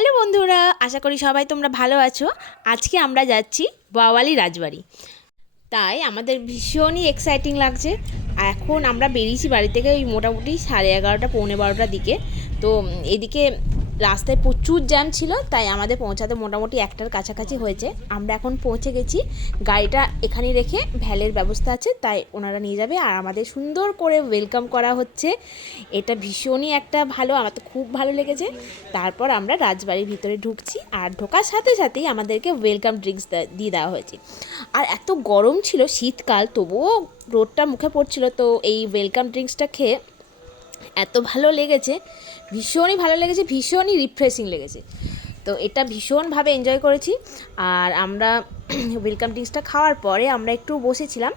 Hello বন্ধুরা, আশা করি সবাই তোমরা ভালো আছো। আজকে আমরা যাচ্ছি বাওয়ালি রাজবাড়ি, তাই আমাদের ভীষণই এক্সাইটিং লাগছে। এখন আমরা বেরিয়েছি বাড়ি থেকে ওই মোটামুটি 11:30 পৌনে 12টার দিকে। তো এদিকে রাস্তায় প্রচুর জ্যাম ছিল, তাই আমাদের পৌঁছাতে মোটামুটি 1টার কাছাকাছি হয়েছে। আমরা এখন পৌঁছে গেছি, গাড়িটা এখানে রেখে ভ্যালের ব্যবস্থা আছে, তাই ওনারা নিয়ে যাবে আর আমাদের সুন্দর করে ওয়েলকাম করা হচ্ছে। এটা ভীষণই একটা ভালো, আমার তো খুব ভালো লেগেছে। তারপর আমরা রাজবাড়ির ভিতরে ঢুকছি, আর ঢোকার সাথে সাথেই আমাদেরকে ওয়েলকাম ড্রিঙ্কস দিয়ে দেওয়া হয়েছে। আর এত গরম ছিল, শীতকাল, তবুও রোদটা মুখে পড়ছিল, তো এই ওয়েলকাম ড্রিঙ্কসটা খেয়ে এত ভালো লেগেছে, ভীষণই ভালো লেগেছে, ভীষণই রিফ্রেশিং লেগেছে। তো এটা ভীষণভাবে এনজয় করেছি। আর আমরা ওয়েলকাম ড্রিঙ্কসটা খাওয়ার পরে আমরা একটু বসেছিলাম।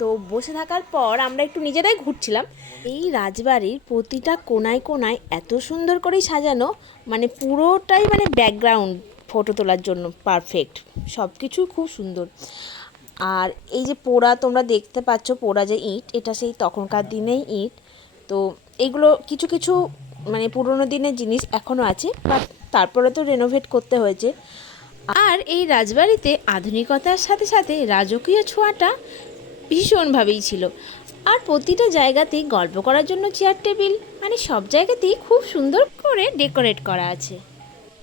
তো বসে থাকার পর আমরা একটু নিজেরাই ঘুরছিলাম। এই রাজবাড়ির প্রতিটা কোনায় কোনায় এত সুন্দর করেই সাজানো, মানে পুরোটাই মানে ব্যাকগ্রাউন্ড ফটো তোলার জন্য পারফেক্ট, সব কিছু খুব সুন্দর। আর এই যে পোড়া তোমরা দেখতে পাচ্ছ, পোড়া যে ইট, এটা সেই তখনকার দিনেই ইট। তো এইগুলো কিছু কিছু মানে পুরোনো দিনের জিনিস এখনও আছে, বাট তারপরে তো রেনোভেট করতে হয়েছে। আর এই রাজবাড়িতে আধুনিকতার সাথে সাথে রাজকীয় ছোঁয়াটা ভীষণভাবেই ছিল। আর প্রতিটা জায়গাতেই গল্প করার জন্য চেয়ার টেবিল, মানে সব জায়গাতেই খুব সুন্দর করে ডেকোরেট করা আছে।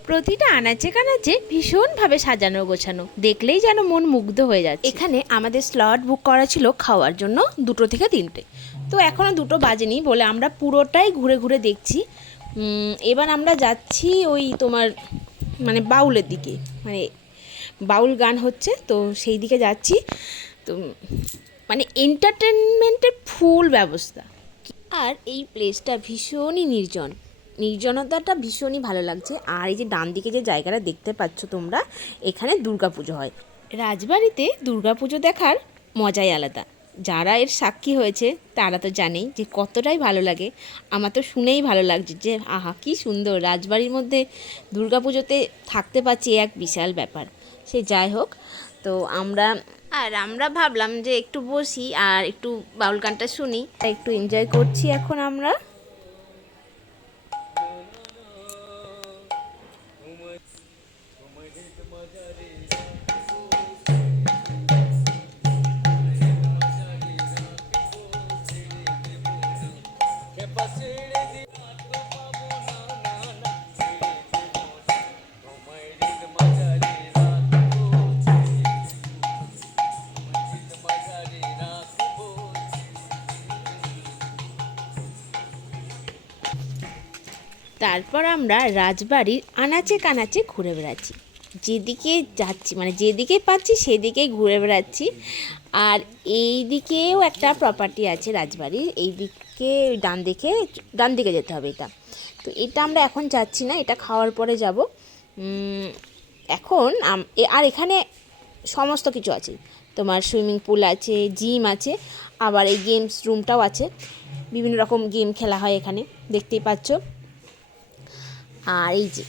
প্রতিটা আনাচে কানাচে ভীষণভাবে সাজানো গোছানো, দেখলেই যেন মন মুগ্ধ হয়ে যাচ্ছে। এখানে আমাদের স্লট বুক করা ছিল খাওয়ার জন্য 2টো থেকে 3টে, তো এখনও 2টো বাজেনি বলে আমরা পুরোটাই ঘুরে ঘুরে দেখছি। এবার আমরা যাচ্ছি ওই তোমার মানে বাউলের দিকে, মানে বাউল গান হচ্ছে, তো সেই দিকে যাচ্ছি। তো মানে এন্টারটেনমেন্টের ফুল ব্যবস্থা। আর এই প্লেসটা ভীষণই নির্জনতাটা ভীষণই ভালো লাগছে। আর এই যে ডান দিকে যে জায়গাটা দেখতে পাচ্ছ তোমরা, এখানে দুর্গাপুজো হয়। রাজবাড়িতে দুর্গাপুজো দেখার মজাই আলাদা। যারা এর সাক্ষী হয়েছে তারা তো জানেই যে কতটাই ভালো লাগে। আমার তো শুনেই ভালো লাগছে যে আহা কি সুন্দর, রাজবাড়ির মধ্যে দুর্গাপুজোতে থাকতে পারছি, এক বিশাল ব্যাপার। সে যাই হোক, তো আমরা ভাবলাম যে একটু বসি আর একটু বাউল গানটা শুনি, একটু এনজয় করছি এখন আমরা। তারপর আমরা রাজবাড়ির আনাচে কানাচে ঘুরে বেড়াচ্ছি, যেদিকে যাচ্ছি মানে যেদিকে পাচ্ছি সেদিকেই ঘুরে বেড়াচ্ছি। আর এই দিকেও একটা প্রপার্টি আছে রাজবাড়ির, এই দিকে ডান দিকে যেতে হবে এটা। তো এটা আমরা এখন যাচ্ছি না, এটা খাওয়ার পরে যাব। এখন আর এখানে সমস্ত কিছু আছে, তোমার সুইমিং পুল আছে, জিম আছে, আবার এই গেমস রুমটাও আছে, বিভিন্ন রকম গেম খেলা হয় এখানে, দেখতেই পাচ্ছ। আর এই যে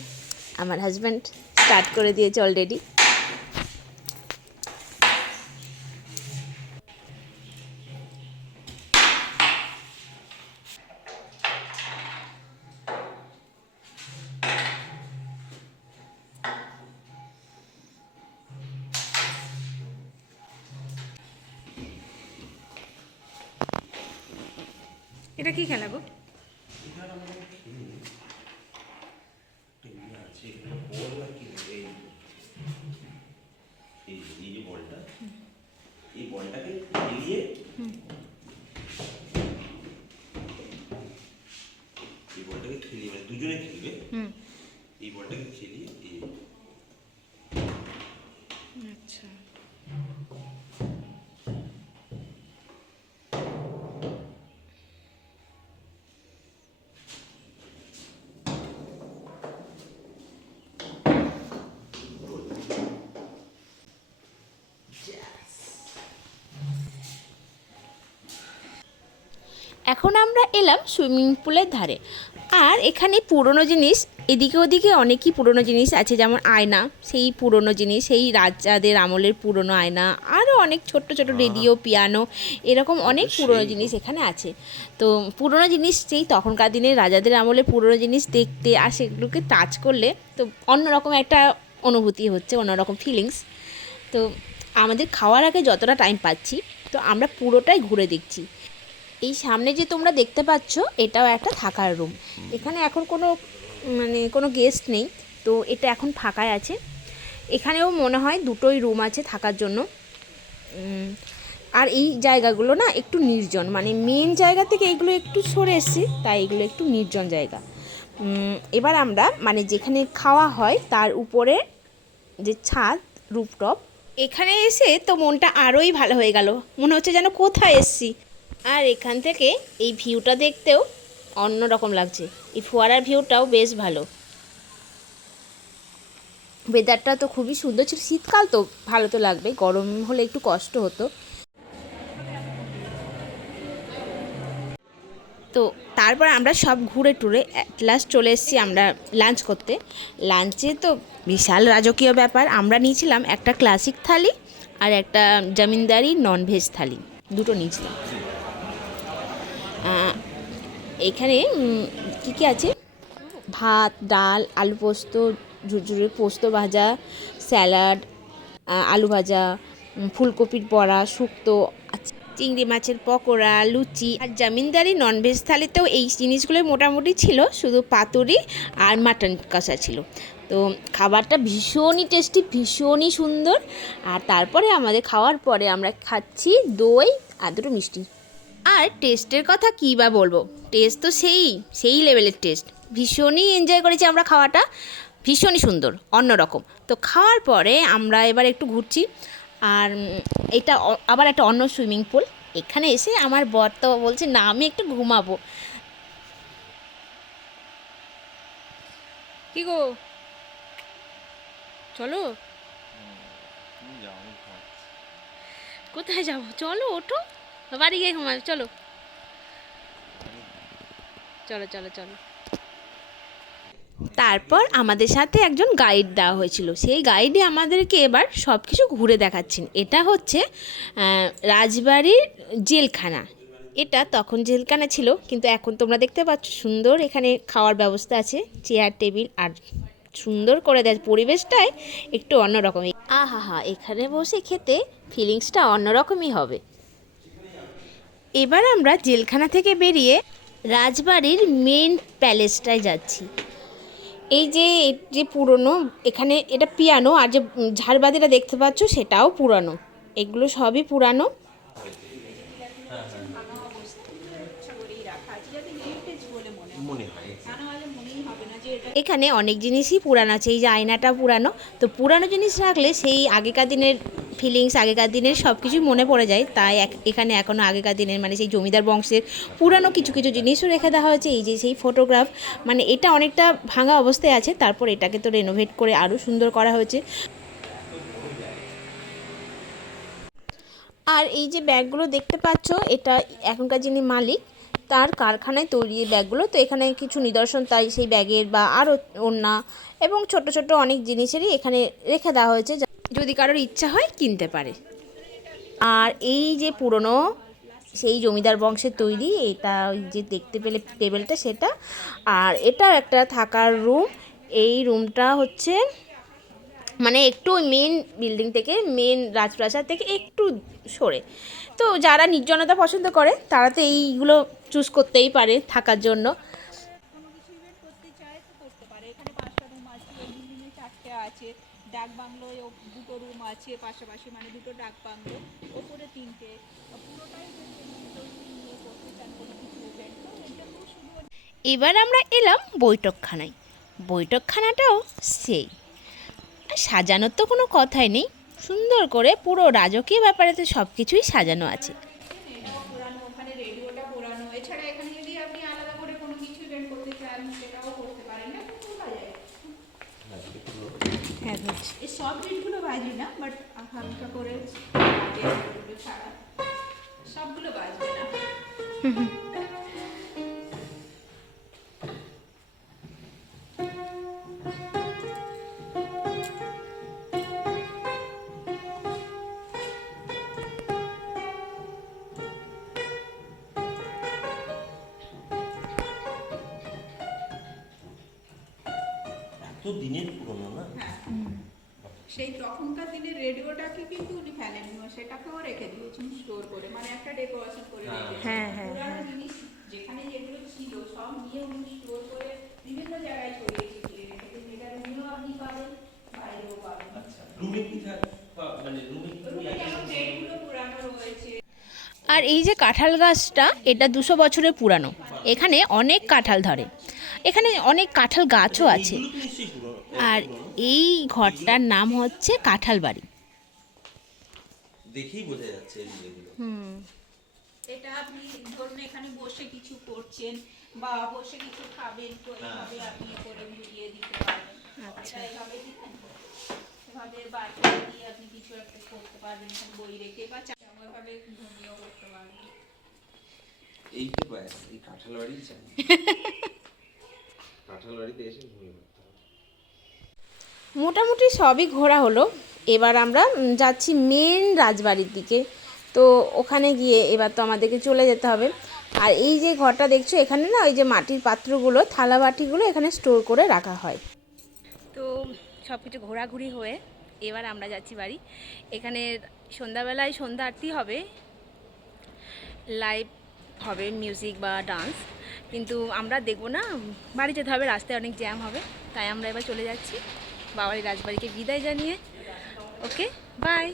আমার হাজব্যান্ড স্টার্ট করে দিয়েছে অলরেডি। এটা কি খেলা গো? এই যে বলটা, এই বলটাকে খেলিয়ে মানে দুজনে খেলবে। এই বলটাকে খেলিয়ে আচ্ছা, এখন আমরা এলাম সুইমিং পুলের ধারে। আর এখানে পুরনো জিনিস এদিকে ওদিকে অনেকই পুরনো জিনিস আছে, যেমন আয়না, সেই পুরনো জিনিস, সেই রাজাদের আমলের পুরনো আয়না, আরও অনেক ছোট্ট ছোট রেডিও, পিয়ানো, এরকম অনেক পুরনো জিনিস এখানে আছে। তো পুরনো জিনিস যেই তখনকার দিনে রাজাদের আমলের পুরনো জিনিস দেখতে আর সেগুলোকে টাচ করলে তো অন্যরকম একটা অনুভূতি হচ্ছে, অন্যরকম ফিলিংস। তো আমাদের খাওয়ার আগে যতটা টাইম পাচ্ছি তো আমরা পুরোটাই ঘুরে দেখছি। এই সামনে যে তোমরা দেখতে পাচ্ছ এটাও একটা থাকার রুম। এখানে এখন কোনো গেস্ট নেই, তো এটা এখন ফাঁকাই আছে। এখানেও মনে হয় দুটোই রুম আছে থাকার জন্য। আর এই জায়গাগুলো না একটু নির্জন, মানে মেন জায়গা থেকে এগুলো একটু সরে এসেছে, তাই এগুলো একটু নির্জন জায়গা। এবার আমরা মানে যেখানে খাওয়া হয় তার উপরে যে ছাদ, রুফটপ, এখানে এসে তো মনটা আরোই ভালো হয়ে গেল, মনে হচ্ছে যেন কোথায় এসছি। আর এখান থেকে এই ভিউটা দেখতেও অন্য রকম লাগছে, এই ফোয়ারার ভিউটাও বেশ ভালো। ওয়েদারটা তো খুবই সুন্দর ছিল, শীতকাল তো ভালো তো লাগবে, গরম হলে একটু কষ্ট হতো। তো তারপর আমরা সব ঘুরে টুরে অ্যাট লাস্ট চলে এসেছি আমরা লাঞ্চ করতে। লাঞ্চে তো বিশাল রাজকীয় ব্যাপার, আমরা নিয়েছিলাম একটা ক্লাসিক থালি আর একটা জমিনদারি ননভেজ থালি, দুটো নিয়েছিলাম। এখানে কী কী আছে, ভাত, ডাল, আলু পোস্ত, ঝুরঝুরে পোস্ত ভাজা, স্যালাড, আলু ভাজা, ফুলকপির বড়া, শুক্তো, চিংড়ি মাছের পকোড়া, লুচি। আর জমিনদারি ননভেজ থালিতেও এই জিনিসগুলো মোটামুটি ছিল, শুধু পাতুরি আর মাটন কষা ছিল। তো খাবারটা ভীষণই টেস্টি, ভীষণই সুন্দর। আর তারপরে আমাদের খাওয়ার পরে আমরা খাচ্ছি দই আর দুটো মিষ্টি। আর টেস্টের কথা কী বা বলবো, টেস্ট তো সেই লেভেলের টেস্ট, ভীষণই এনজয় করেছি আমরা খাওয়াটা, ভীষণই সুন্দর, অন্যরকম। তো খাওয়ার পরে আমরা এবার একটু ঘুরছি। আর এটা আবার একটা অন্য সুইমিং পুল। এখানে এসে আমার বর তো বলছে না আমি একটু ঘুমাবো। কি গো, চলো কোথায় যাবো, চলো ওঠো, বাড়ি গিয়ে ঘুমাবে, চলো চলো চলো চলো। তারপর আমাদের সাথে একজন গাইড দেওয়া হয়েছিল, সেই গাইডে আমাদেরকে এবার সব কিছু ঘুরে দেখাচ্ছেন। এটা হচ্ছে রাজবাড়ির জেলখানা। এটা তখন জেলখানা ছিল, কিন্তু এখন তোমরা দেখতে পাচ্ছ সুন্দর এখানে খাওয়ার ব্যবস্থা আছে, চেয়ার টেবিল, আর সুন্দর করে দেয় পরিবেশটাই একটু অন্যরকমই। আহা হা, এখানে বসে খেতে ফিলিংসটা অন্যরকমই হবে। এবার আমরা জেলখানা থেকে বেরিয়ে রাজবাড়ির মেন প্যালেসটায় যাচ্ছি। এই যে পুরনো, এখানে এটা পিয়ানো, আর যে ঝাড়বাতিটা দেখতে পাচ্ছ সেটাও পুরানো, এগুলো সবই পুরানো। এখানে অনেক জিনিসই পুরানো আছে, এই যে আয়নাটা পুরানো, তো পুরানো জিনিস রাখলে সেই আগেকার দিনের ফিলিংস, আগেকার দিনের সব কিছুই মনে পড়ে যায়। তাই এখানে এখনও আগেকার দিনের মানে সেই জমিদার বংশের পুরানো কিছু কিছু জিনিসও রেখে দেওয়া হয়েছে। এই যে সেই ফটোগ্রাফ, মানে এটা অনেকটা ভাঙা অবস্থায় আছে, তারপর এটাকে তো রেনোভেট করে আরও সুন্দর করা হয়েছে। আর এই যে ব্যাগগুলো দেখতে পাচ্ছ, এটা এখনকার যিনি মালিক তার কারখানায় তৈরি এই ব্যাগগুলো। তো এখানে কিছু নিদর্শন তাই সেই ব্যাগের বা আরও ওড়না এবং ছোট ছোট অনেক জিনিসেরই এখানে রেখে দেওয়া হয়েছে, যদি কারোর ইচ্ছা হয় কিনতে পারে। আর এই যে পুরনো সেই জমিদার বংশের তৈরি, এটা ওই যে দেখতে পেলে টেবিলটা সেটা, আর এটা একটা থাকার রুম। এই রুমটা হচ্ছে মানে একটু মেন বিল্ডিং থেকে, মেন রাজপ্রাসাদ থেকে একটু সরে। তো যারা নির্জনতা পছন্দ করে তারা তো এইগুলো চুজ করতেই পারে থাকার জন্য। কোনো কিছু ইভেন্ট করতে চায় তো করতে পারে। এখানে 5টা রুম আছে, এই বিল্ডিংয়ে 4টে আছে, ডাক বাংলোয় দুটো রুম আছে পাশাপাশি, মানে দুটো ডাক বাংলো, ওপরে 3টে, পুরোটাই নিয়ে করতে চান কোনো কিছু ইভেন্ট, তো এটা তো শুধু। এবার আমরা এলাম বৈঠকখানায়। বৈঠকখানাটাও সেই, আর সাজানোর তো কোনো কথাই নেই, সুন্দর করে পুরো রাজকীয় ব্যাপারে তো সব কিছুই সাজানো আছে। এটাও পুরানো, ওখানে রেডিওটা পুরানো। এছাড়া এখানে যদি আপনি আলাদা করে কোনো কিছু ইভেন্ট করতে চান সেটাও করতে পারেন, না খোলা যায়। হ্যাঁ ধরছি, এই সব বিটগুলো বাজবে না, বাট হালকা করে বাজে, এগুলো ছাড়া সবগুলো বাজবে না। এত দিনের পুরনো না? হ্যাঁ, সেই তখনকার দিনের রেডিওটাকে কিন্তু উনি ফেলেন সেটাকেও রেখে দিয়েছেন স্টোর করে, মানে একটা ডেকোরেশন করে রেখেছেন। হ্যাঁ, হ্যাঁ, পুরানো জিনিস যেখানে যেগুলো ছিল সব নিয়ে উনি স্টোর করে বিভিন্ন জায়গায় ছড়িয়ে ছিটিয়ে রেখেছেন। এটা রুমেও আপনি পাবেন, বাইরেও পাবেন। আচ্ছা, রুমে কি মানে রুমে কি রুমে যেমন বেডগুলো পুরানো রয়েছে। আর এই যে কাঁঠাল গাছটা, এটা 200 বছরের পুরানো। এখানে অনেক কাঁঠাল ধরে, এখানে অনেক কাঁঠাল গাছও আছে। এগুলো তো নিশ্চয়ই পুরনো। আর এই ঘরটার নাম হচ্ছে কাঁঠাল বাড়ি। দেখেই বোঝা যাচ্ছে এই এগুলো। এটা আপনি ধরুন এখানে বসে কিছু করছেন বা বসে কিছু খাবেন, তো এইভাবে আপনি করে ঘুরিয়ে দিতে পারবেন। আচ্ছা। এটা এভাবে দিতেন, এভাবে বাড়ি দিয়ে আপনি কিছু একটা করতে পারবেন, এখানে বই রেখে বা এভাবে ঘুমিয়েও করতে পারবেন। এই তো ব্যাস, এই কাঁঠাল বাড়ি চাই। কাঁঠাল বাড়িতে এসে ঘুমিয়ে পড়তে হবে। মোটামুটি সবই ঘোরা হলো। এবার আমরা যাচ্ছি মেন রাজবাড়ির দিকে। তো ওখানে গিয়ে এবার তো আমাদেরকে চলে যেতে হবে। আর এই যে ঘরটা দেখছো, এখানে না ওই যে মাটির পাত্রগুলো, থালা বাটিগুলো এখানে স্টোর করে রাখা হয়। তো সব কিছু ঘোরাঘুরি হয়ে এবার আমরা যাচ্ছি বাড়ি। এখানে সন্ধ্যাবেলায় সন্ধ্যা আরতি হবে, লাইভ হবে মিউজিক বা ডান্স, কিন্তু আমরা দেখবো না, বাড়ি যেতে হবে, রাস্তায় অনেক জ্যাম হবে। তাই আমরা এবার চলে যাচ্ছি বাওয়ালি রাজবাড়িকে বিদায় জানিয়ে। ওকে, বাই।